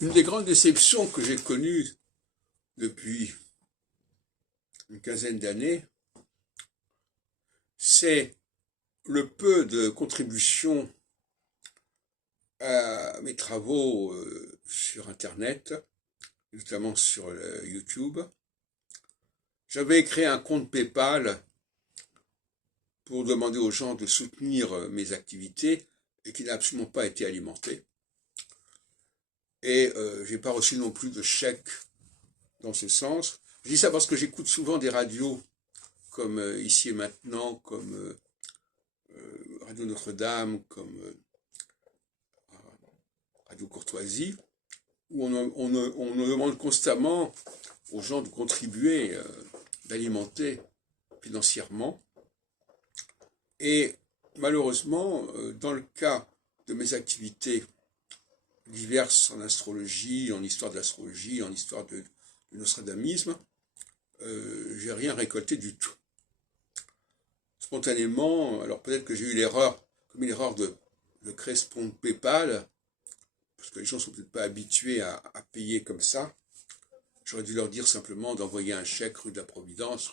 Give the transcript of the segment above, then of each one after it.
Une des grandes déceptions que j'ai connues depuis une quinzaine d'années, c'est le peu de contributions à mes travaux sur Internet, notamment sur YouTube. J'avais créé un compte PayPal pour demander aux gens de soutenir mes activités et qui n'a absolument pas été alimenté. Et j'ai pas reçu non plus de chèque dans ce sens. Je dis ça parce que j'écoute souvent des radios comme Ici et Maintenant, comme Radio Notre-Dame, comme Radio Courtoisie, où on demande constamment aux gens de contribuer, d'alimenter financièrement. Et malheureusement, dans le cas de mes activités diverses en astrologie, en histoire de l'astrologie, en histoire du nostradamisme, j'ai rien récolté du tout. Spontanément, alors peut-être que j'ai eu l'erreur, commis l'erreur de créer ce compte PayPal, parce que les gens ne sont peut-être pas habitués à payer comme ça. J'aurais dû leur dire simplement d'envoyer un chèque rue de la Providence,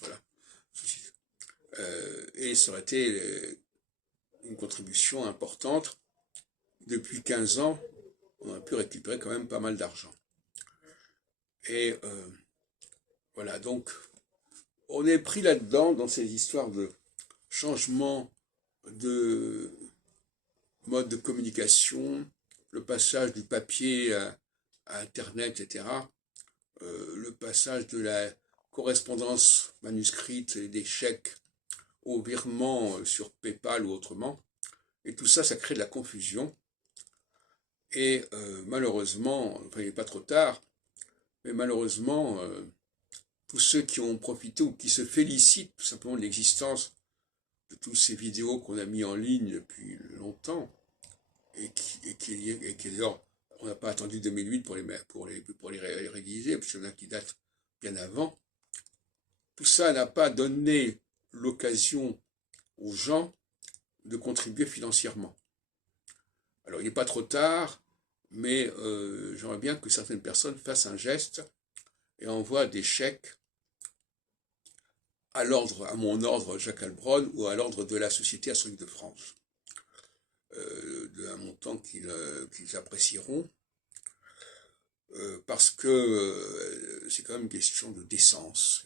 voilà. Et ça aurait été une contribution importante. Depuis 15 ans, on a pu récupérer quand même pas mal d'argent. Et voilà, donc on est pris là-dedans, dans ces histoires de changement de mode de communication, le passage du papier à Internet, etc., le passage de la correspondance manuscrite et des chèques au virement sur PayPal ou autrement. Et tout ça, ça crée de la confusion. Et malheureusement, enfin il n'est pas trop tard, mais malheureusement, tous ceux qui ont profité ou qui se félicitent tout simplement de l'existence de toutes ces vidéos qu'on a mis en ligne depuis longtemps, et qui d'ailleurs, on n'a pas attendu 2008 pour les réaliser, parce qu'il y en a qui datent bien avant. Tout ça n'a pas donné l'occasion aux gens de contribuer financièrement. Alors il n'est pas trop tard, mais j'aimerais bien que certaines personnes fassent un geste et envoient des chèques à mon ordre Jacques Albron ou à l'ordre de la Société Astronomique de France, d'un montant qu'ils apprécieront, parce que c'est quand même une question de décence.